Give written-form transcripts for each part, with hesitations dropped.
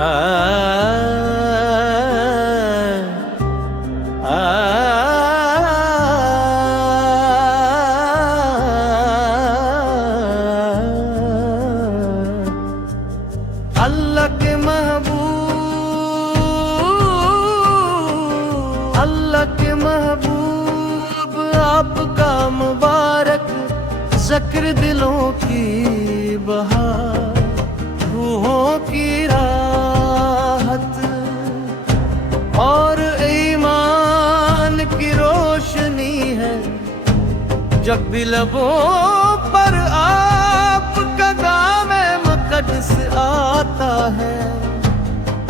अल्लाह के महबूब, अल्लाह के महबूब आपका मुबारक ज़िक्र दिलों की बहार, रूहों की राहत और ईमान की रोशनी है। जब भी लबों पर आपका दामे मुक़द्दस आता है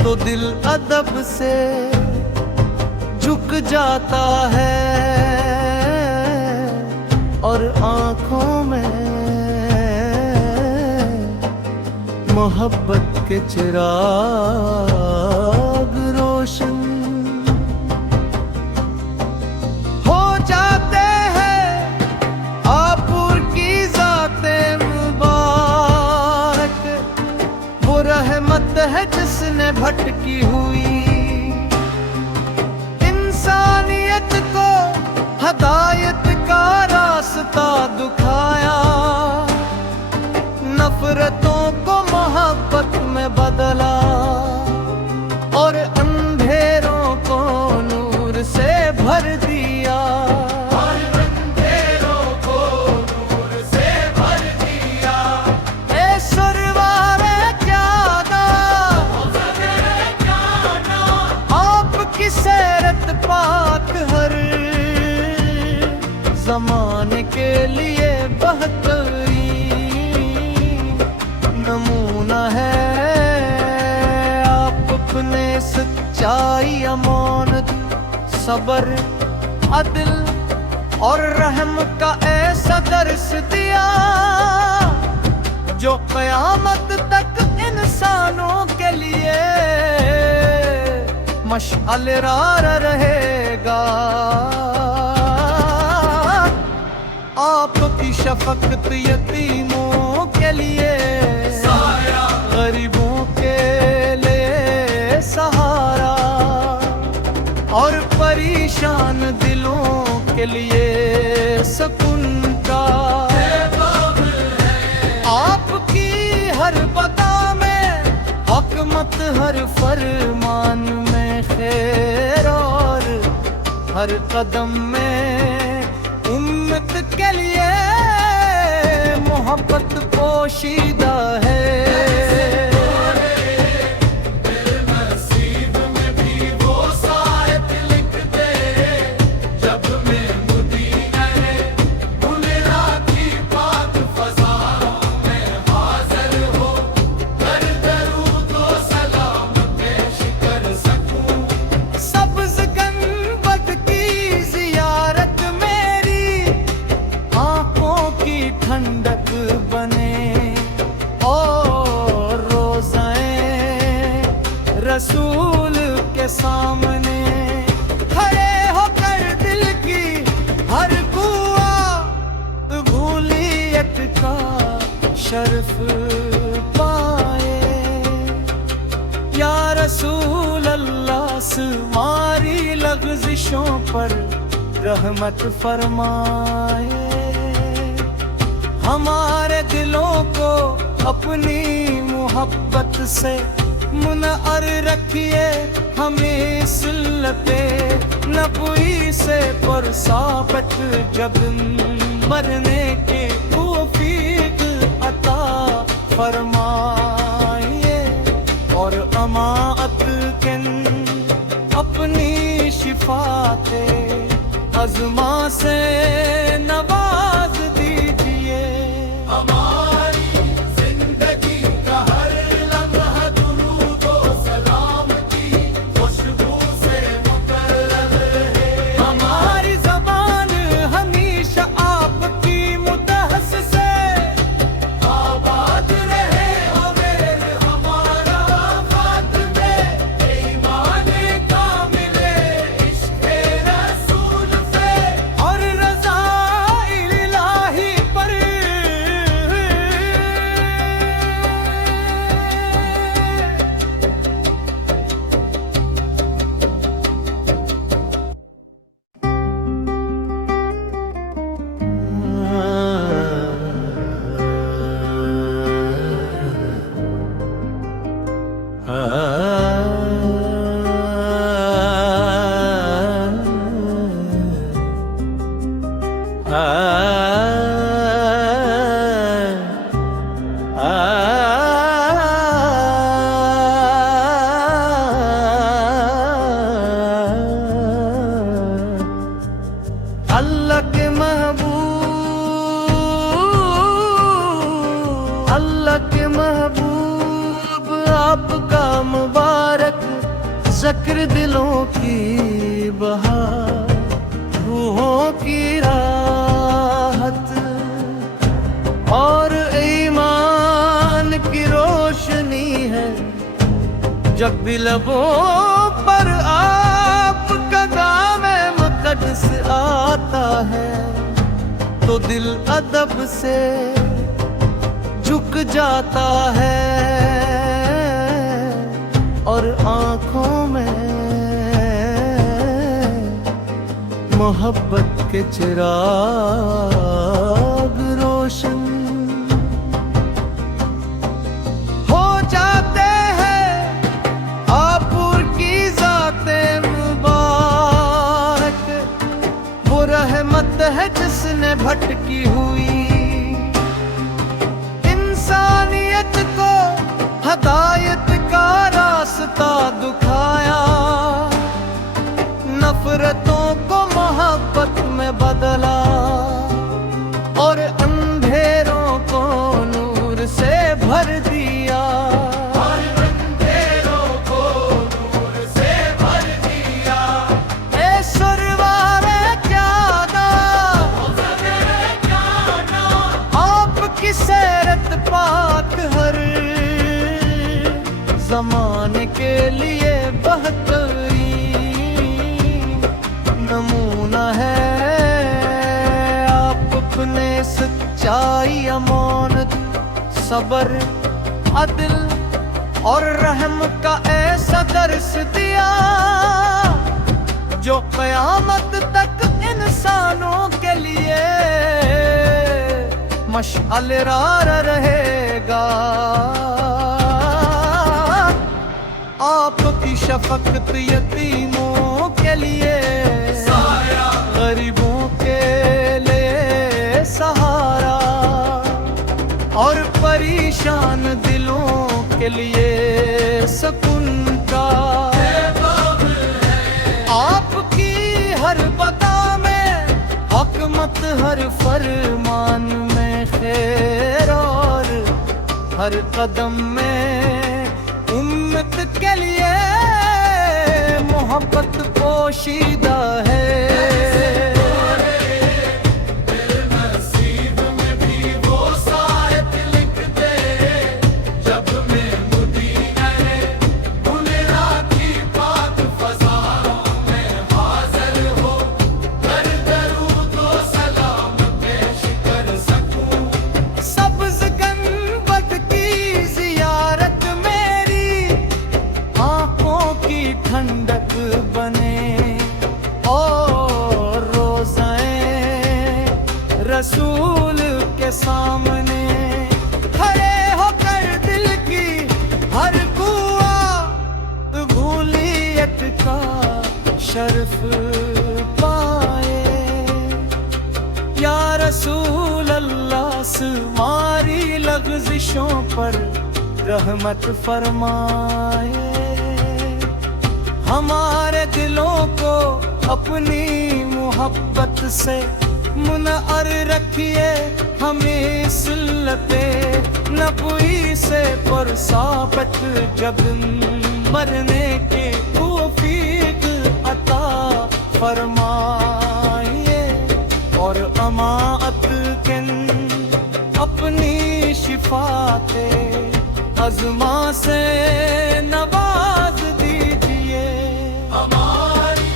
तो दिल अदब से झुक जाता है और आँखों में मोहब्बत के चिराग रोशन हो जाते हैं। आपुर की ज़ाते मुबारक वो रहमत है जिसने भटकी हुई इंसानियत को हदायत का रास्ता दिखाया, नफरतों को मोहब्बत में बदला और अंधेरों को नूर से भर दिया, और अंधेरों को नूर से भर दिया। ए सरवारे जाना आपकी सैरत पाक हर ज़माने के लिए बेहतरीन नमूना है। आप अपने सच्चाई, अमानत, सब्र, अदल और रहम का ऐसा दर्स दिया जो क़यामत तक इंसानों के लिए मशअल रार रहेगा। आपकी शफ़क़त यतीमों के लिए साया, गरीबों के लिए सहारा और परेशान दिलों के लिए सुकून का आपकी हर बता में हुकमत, हर फरमान में खैर और हर कदम में उम्मत के लिए मोहब्बत पोशीदा है। ठंडक बने और रोज़ाए रसूल के सामने खड़े होकर दिल की हर कुआ भूलियत का शर्फ पाए। या रसूल अल्लाह हमारी लग़ज़िशों पर रहमत फरमाए, हमारे दिलों को अपनी मोहब्बत से मुनअर रखिए, हमें सिलते नबी से पुरसाबत जब मरने के तौफीक अता फरमाइए और अमाअत के अपनी शिफाते अज़मा से नवाज दीजिए। हमारी जिंदगी का हर लम्हा दुरूद व सलाम की खुशबू से मुकर्रर है। हमारी ज़बान हमेशा आपकी मुतहस से आबाद रहे। हमें हमारा फातिमे ईमान का मिले इश्क़ रसूल से और रज़ाइल ज़िक्र दिलों की बहार, रूहों की राहत और ईमान की रोशनी है। जब भी लबों पर आपका गामे मुक़द्दस आता है तो दिल अदब से झुक जाता है और आँखों में मोहब्बत के चिराग रोशन हो जाते हैं। आपुर की ज़ाते मुबारक वो रहमत है जिसने भटकी हुई इंसानियत को हदायत का रास्ता दिखाया, नफरतों को मोहब्बत में बदला और अंधेरों को नूर से भर दिया। सैरत पाक हर ज़माने के लिए बेहतरीन नमूना है। आप अपने सच्चाई, अमानत, सब्र, अदल और रहम का ऐसा दर्स दिया जो क़यामत तक इंसानों के लिए मशअल रार रहेगा। आपकी शफकत यतीमों के लिए, गरीबों के लिए सहारा और परेशान दिलों के लिए सुकून का। आपकी हर बता में हकमत, हर फरमान में खैर और हर कदम में उम्मत के लिए मोहब्बत पोशीदा है। ठंडक बने और रोज़ाए रसूल के सामने खड़े होकर दिल की हर कुआ भूलियत का शर्फ पाए। या रसूल अल्लाह हमारी लग़ज़िशों पर रहमत फरमाए। हमारे दिलों को अपनी मोहब्बत से मुनअर रखिए, हमें सिलते नबी से परसाबत जब मरने के तौफीक अता फरमाइए और अमाअत के अपनी शिफाते अज़मा से नवाज दीजिए। हमारी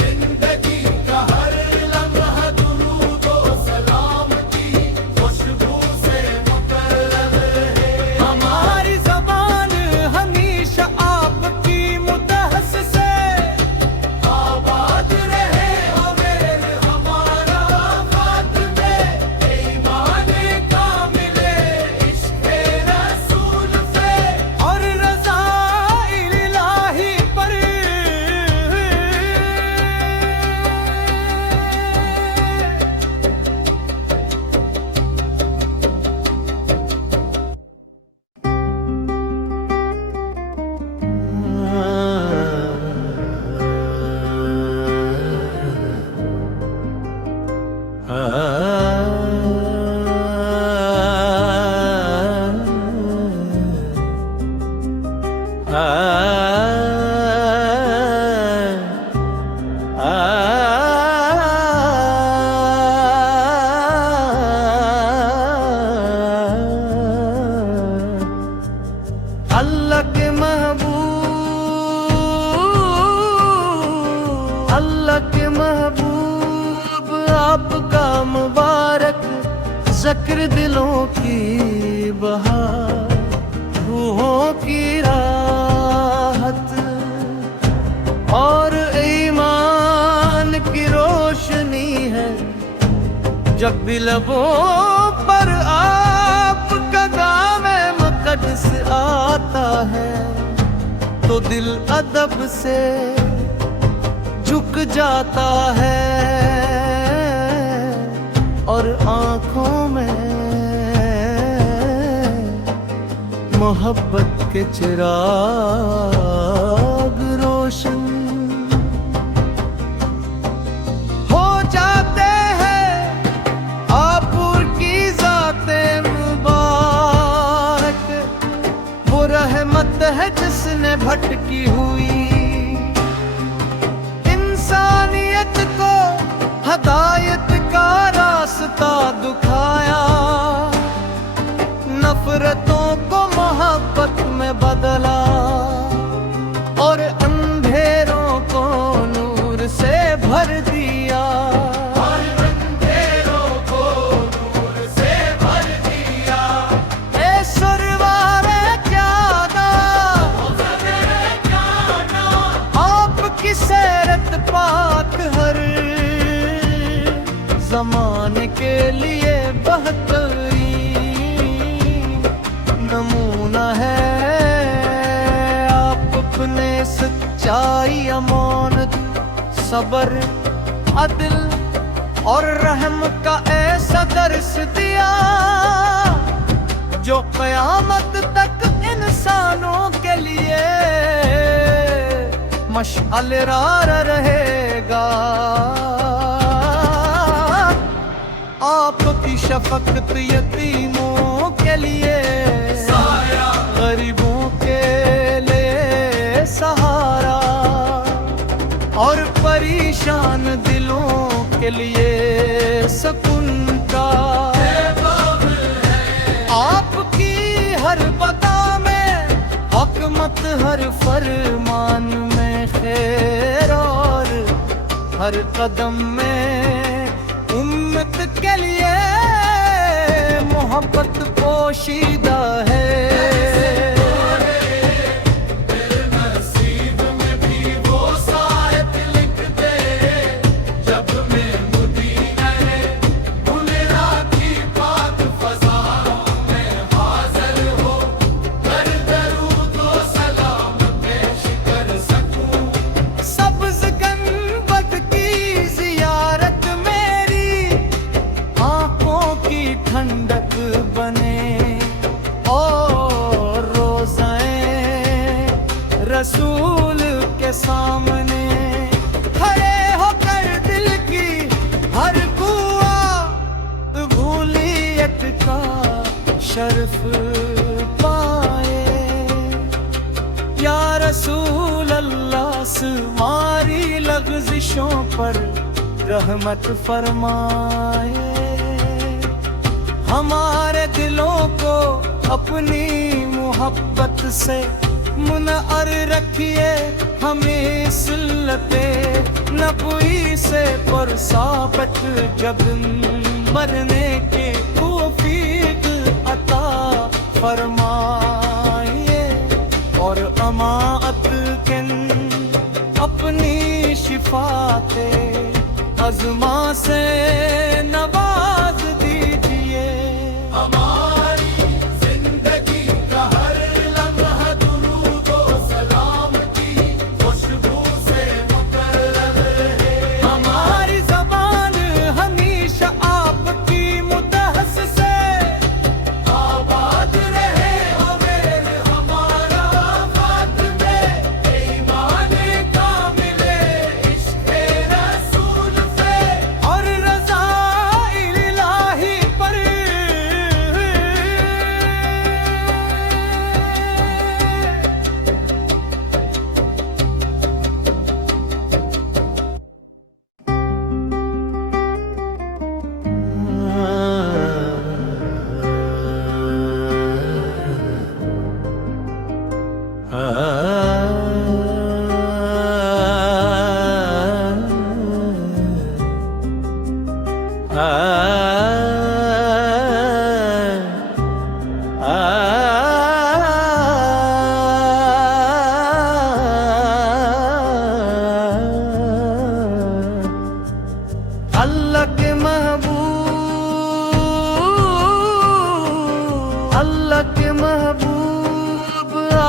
जिंदगी का हर लम्हा दुरूद व सलाम की खुशबू से मुकर्रर है। हमारी ज़बान हमेशा आपकी मुतहस से आबाद रहे। हमें हमारा फातिमे ईमान कामिले इश्क़ रसूल से और रज़ा इलाही पर ज़क्र दिलों की बहार, रूहों की राहत और ईमान की रोशनी है। जब भी लबों पर आपका नाम-ए मुक़द्दस आता है तो दिल अदब से झुक जाता है और आँखों में मोहब्बत के चिराग रोशन हो जाते हैं। आपुर की ज़ाते मुबारक वो रहमत है जिसने भटकी हुई इंसानियत को हदायत का रास्ता दिखाया, नफरतों को मोहब्बत में बदला और अंधेरों को नूर से भर दिया। ए सुरवारे जाना आपकी सैरत पाक हर ज़माने के लिए बेहतरीन नमूना है। आप अपने सच्चाई, अमानत, सब्र, अदल और रहम का ऐसा दर्स दिया जो क़यामत तक इंसानों के लिए मशअल राह रहेगा। आपकी शफकत यतीमों के लिए, गरीबों के लिए सहारा और परेशान दिलों के लिए सुकून का। आपकी हर बता में हुकमत, हर फरमान में खैर और हर कदम में उम्मत के लिए मोहब्बत पोशीदा है। ठंडक बने और रोज़ाए रसूल के सामने खड़े होकर दिल की हर कुआं भूलियत का शर्फ पाए। या रसूल अल्लाह हमारी लग़ज़िशों पर रहमत फरमाए, हमारे दिलों को अपनी मोहब्बत से मुनअर रखिए। हमें सुल्लते नबी से परसाबत जब मरने के तौफीक अता फरमाइए और अमाअत के अपनी शिफाते अज़मा से नवाज दीजिए। हमारी जिंदगी का हर लम्हा दुरूद व सलाम की खुशबू से मुकर्रर है। हमारी ज़बान हमेशा आपकी मुदहस से आबाद रहे। हमें हमारा फातिमे ईमान कामिले इश्क़ रसूल से और रज़ा इलाही पर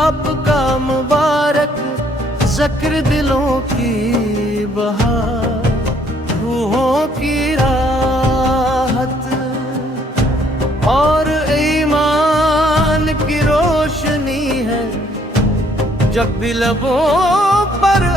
आपका मुबारक ज़िक्र दिलों की बहार, रूहों की राहत और ईमान की रोशनी है। जब भी लबों पर